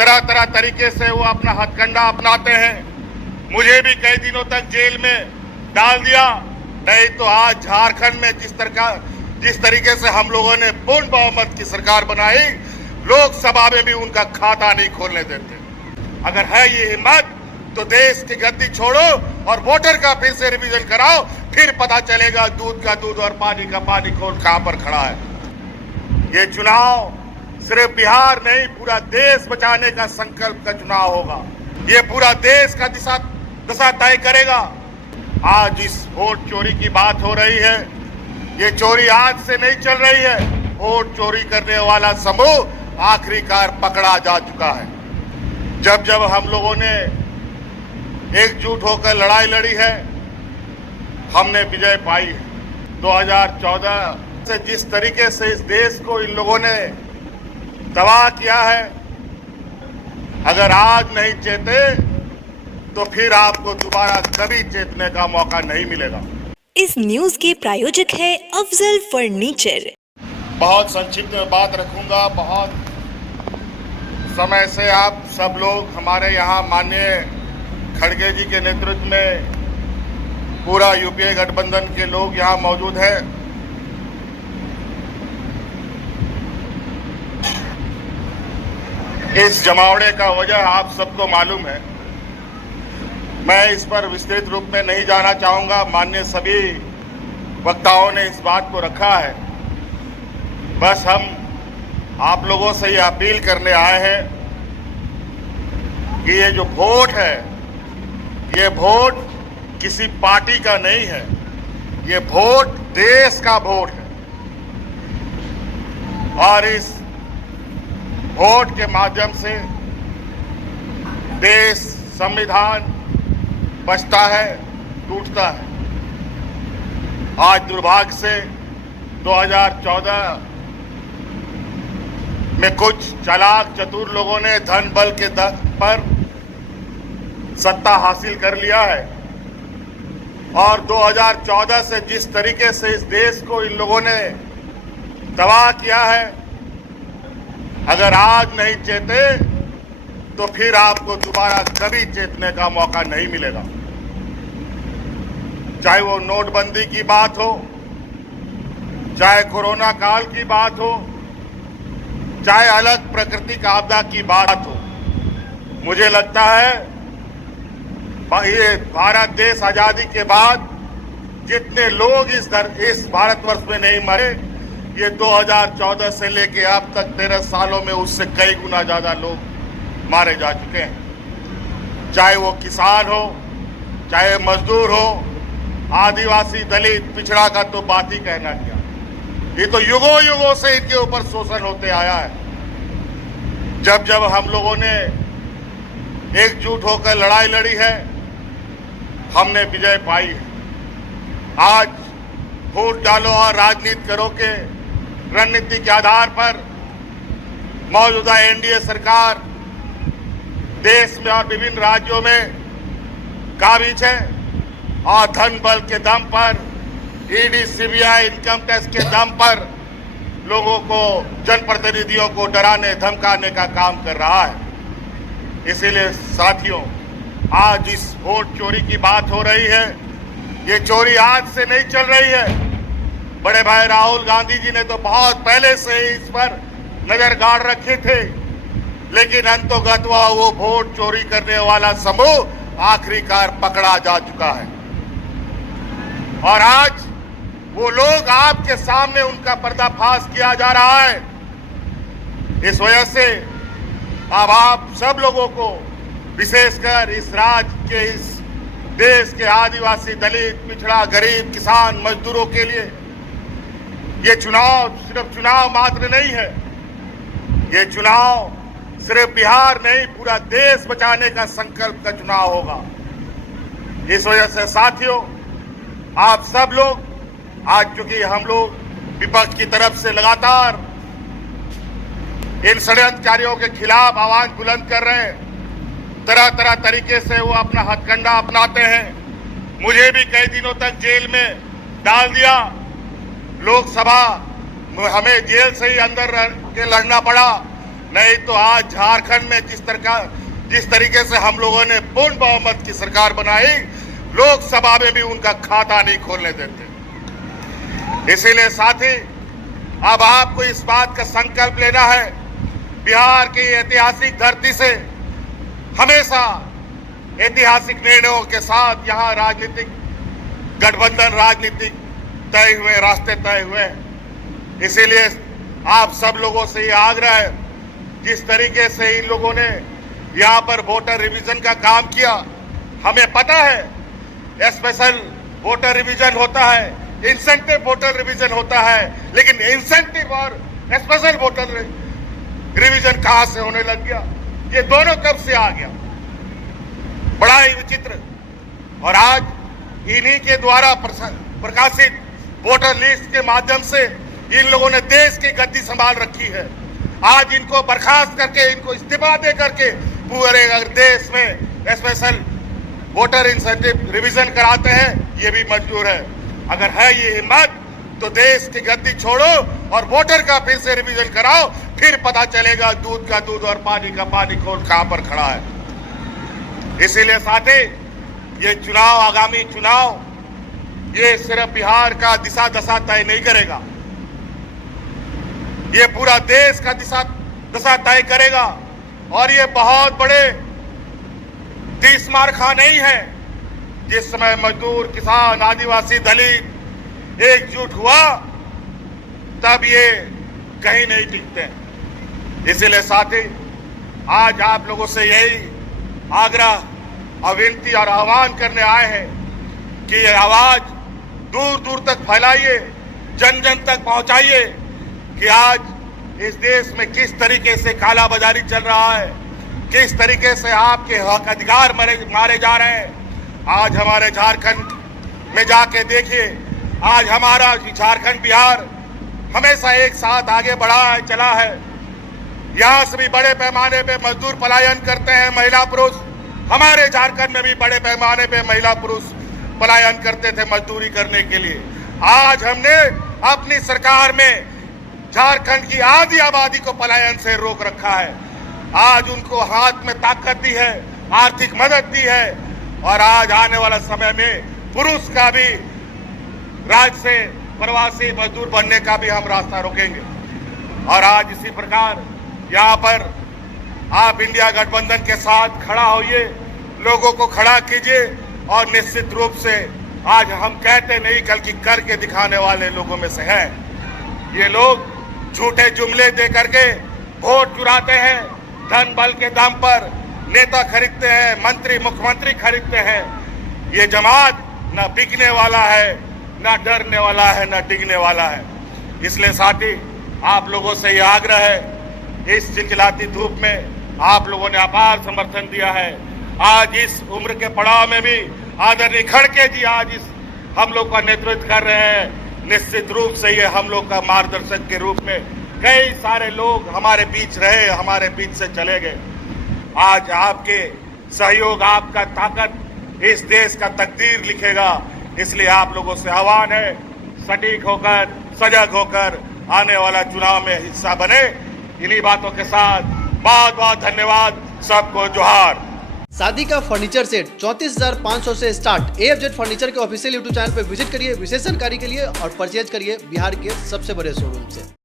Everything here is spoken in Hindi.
तरह तरह तरीके से वो अपना हथकंडा अपनाते हैं। मुझे भी कई दिनों तक जेल में डाल दिया। नहीं तो आज झारखंड में जिस तरीके से हम लोगों ने पूर्ण बहुमत की सरकार बनाई, लोकसभा में भी उनका खाता नहीं खोलने देते। अगर है ये हिम्मत तो देश की गद्दी छोड़ो और वोटर का फिर से रिवीजन कराओ, फिर पता चलेगा दूध का दूध और पानी का पानी कौन कहां पर खड़ा है। ये चुनाव सिर्फ बिहार नहीं, पूरा देश बचाने का संकल्प का चुनाव होगा। ये पूरा देश का दशा तय करेगा। आज इस वोट चोरी की बात हो रही है, ये चोरी आज से नहीं चल रही है। वोट चोरी करने वाला समूह आखिरकार पकड़ा जा चुका है। जब जब हम लोगों ने एकजुट होकर लड़ाई लड़ी है, हमने विजय पाई है। 2014 से जिस तरीके से इस देश को इन लोगों ने तबाह किया है, अगर आज नहीं चेते तो फिर आपको दोबारा कभी चेतने का मौका नहीं मिलेगा। इस न्यूज के प्रायोजक है अफजल फर्नीचर। बहुत संक्षिप्त में बात रखूंगा। बहुत समय से आप सब लोग हमारे यहाँ माननीय खड़गे जी के नेतृत्व में पूरा यूपीए गठबंधन के लोग यहाँ मौजूद हैं। इस जमावड़े का वजह आप सबको मालूम है। मैं इस पर विस्तृत रूप में नहीं जाना चाहूँगा। माननीय सभी वक्ताओं ने इस बात को रखा है। बस हम आप लोगों से ये अपील करने आए हैं कि ये जो वोट है, ये वोट किसी पार्टी का नहीं है, ये वोट देश का वोट है। और इस वोट के माध्यम से देश, संविधान बचता है, टूटता है। आज दुर्भाग्य से 2014 में कुछ चालाक चतुर लोगों ने धन बल के पर सत्ता हासिल कर लिया है। और 2014 से जिस तरीके से इस देश को इन लोगों ने तबाह किया है, अगर आज नहीं चेते तो फिर आपको दोबारा कभी चेतने का मौका नहीं मिलेगा। चाहे वो नोटबंदी की बात हो, चाहे कोरोना काल की बात हो, चाहे अलग प्राकृतिक आपदा की बात हो। मुझे लगता है ये भारत देश आजादी के बाद जितने लोग इस भारतवर्ष में नहीं मरे, ये 2014 से लेके अब तक 13 सालों में उससे कई गुना ज्यादा लोग मारे जा चुके हैं। चाहे वो किसान हो, चाहे मजदूर हो, आदिवासी, दलित, पिछड़ा का तो बात ही कहना क्या। ये तो युगों युगों से इनके ऊपर शोषण होते आया है। जब जब हम लोगों ने एकजुट होकर लड़ाई लड़ी है, हमने विजय पाई है। आज वोट डालो और राजनीति करो के रणनीति के आधार पर मौजूदा एनडीए सरकार देश में और विभिन्न राज्यों में काबिज है। और धन बल के दम पर, ईडी, सीबीआई, इनकम टैक्स के दम पर लोगों को, जनप्रतिनिधियों को डराने धमकाने का काम कर रहा है। इसीलिए साथियों, आज इस वोट चोरी की बात हो रही है, ये चोरी आज से नहीं चल रही है। बड़े भाई राहुल गांधी जी ने तो बहुत पहले से ही इस पर नजर गाड़ रखे थे, लेकिन अंतोगत्वा वो वोट चोरी करने वाला समूह आखिरकार पकड़ा जा चुका है। और आज वो लोग आपके सामने उनका पर्दाफाश किया जा रहा है। इस वजह से अब आप सब लोगों को, विशेषकर इस राज्य के, इस देश के आदिवासी, दलित, पिछड़ा, गरीब, किसान, मजदूरों के लिए ये चुनाव सिर्फ चुनाव मात्र नहीं है। ये चुनाव सिर्फ बिहार नहीं, पूरा देश बचाने का संकल्प का चुनाव होगा। इस वजह से साथियों, आप सब लोग, आज चूंकि हम लोग विपक्ष की तरफ से लगातार इन षड्यंत्रकारियों के खिलाफ आवाज बुलंद कर रहे हैं, तरह तरह तरीके से वो अपना हथकंडा अपनाते हैं। मुझे भी कई दिनों तक जेल में डाल दिया। लोकसभा हमें जेल से ही अंदर के लड़ना पड़ा। नहीं तो आज झारखंड में जिस तरीके से हम लोगों ने पूर्ण बहुमत की सरकार बनाई, लोकसभा में भी उनका खाता नहीं खोलने देते। इसीलिए साथी, अब आपको इस बात का संकल्प लेना है, बिहार की ऐतिहासिक धरती से हमेशा ऐतिहासिक निर्णयों के साथ यहाँ राजनीतिक गठबंधन, राजनीतिक तय हुए, रास्ते तय हुए। इसीलिए आप सब लोगों से ये आग्रह है, जिस तरीके से इन लोगों ने यहाँ पर वोटर रिवीजन का काम किया, हमें पता है स्पेशल वोटर रिवीजन होता है, इंसेंटिव वोटर रिवीजन होता है, लेकिन इंसेंटिव और स्पेशल वोटर रिवीजन कहां से होने लग गया? ये दोनों कब से आ गया? बड़ा ही विचित्र। और आज इन्हीं के द्वारा प्रकाशित वोटर लिस्ट के माध्यम से इन लोगों ने देश की गद्दी संभाल रखी है। आज इनको बर्खास्त करके, इनको इस्तीफा दे करके पूरे देश में स्पेशल वोटर इंसेंटिव रिवीजन कराते हैं, ये भी मंजूर है। अगर है ये हिम्मत तो देश की गद्दी छोड़ो और वोटर का फिर से रिवीजन कराओ, फिर पता चलेगा दूध का दूध और पानी का पानी कौन कहां पर खड़ा है। इसीलिए साथी, ये चुनाव, आगामी चुनाव, ये सिर्फ बिहार का दिशा दशा तय नहीं करेगा, ये पूरा देश का दशा तय करेगा। और ये बहुत बड़े तीसमारखा नहीं है। जिस समय मजदूर, किसान, आदिवासी, दलित एकजुट हुआ, तब ये कहीं नहीं टिकते। इसीलिए साथी, आज आप लोगों से यही आग्रह, विनती और आह्वान करने आए हैं कि ये आवाज दूर दूर तक फैलाइए, जन जन तक पहुंचाइए कि आज इस देश में किस तरीके से कालाबाजारी चल रहा है, किस तरीके से आपके हक अधिकार मारे जा रहे हैं। आज हमारे झारखंड में जाके देखिए, आज हमारा झारखंड, बिहार हमेशा एक साथ आगे बढ़ा है, चला है। यहाँ से भी बड़े पैमाने पे मजदूर पलायन करते हैं, महिला पुरुष। हमारे झारखंड में भी बड़े पैमाने पे महिला पुरुष पलायन करते थे मजदूरी करने के लिए। आज हमने अपनी सरकार में झारखंड की आधी आबादी को पलायन से रोक रखा है। आज उनको हाथ में ताकत दी है, आर्थिक मदद दी है, और आज आने वाला समय में पुरुष का भी राज्य से प्रवासी मजदूर बनने का भी हम रास्ता रोकेंगे। और आज इसी प्रकार यहाँ पर आप इंडिया गठबंधन के साथ खड़ा होइए, लोगों को खड़ा कीजिए, और निश्चित रूप से आज हम कहते नहीं, बल्कि करके दिखाने वाले लोगों में से हैं। ये लोग झूठे जुमले दे करके वोट चुराते हैं, धन बल के दम पर नेता खरीदते हैं, मंत्री, मुख्यमंत्री खरीदते हैं। ये जमात न बिकने वाला है, न डरने वाला है, न डिगने वाला है। इसलिए साथी, आप लोगों से ये आग्रह है, इस चिलचिलाती धूप में आप लोगों ने अपार समर्थन दिया है। आज इस उम्र के पड़ाव में भी आदरणीय खड़गे जी आज इस हम लोग का नेतृत्व कर रहे हैं। निश्चित रूप से ये हम लोग का मार्गदर्शक के रूप में कई सारे लोग हमारे बीच रहे, हमारे बीच से चले गए। आज आपके सहयोग, आपका ताकत इस देश का तकदीर लिखेगा। इसलिए आप लोगों से आह्वान है, सटीक होकर, सजग होकर आने वाला चुनाव में हिस्सा बने। इन्हीं बातों के साथ बहुत बहुत धन्यवाद, सबको जोहार। शादी का फर्नीचर सेट 34,500 से स्टार्ट। AFZ फर्नीचर के ऑफिशियल YouTube चैनल पर विजिट करिए विशेष जानकारी के लिए और परचेज करिए बिहार के सबसे बड़े शोरूम से।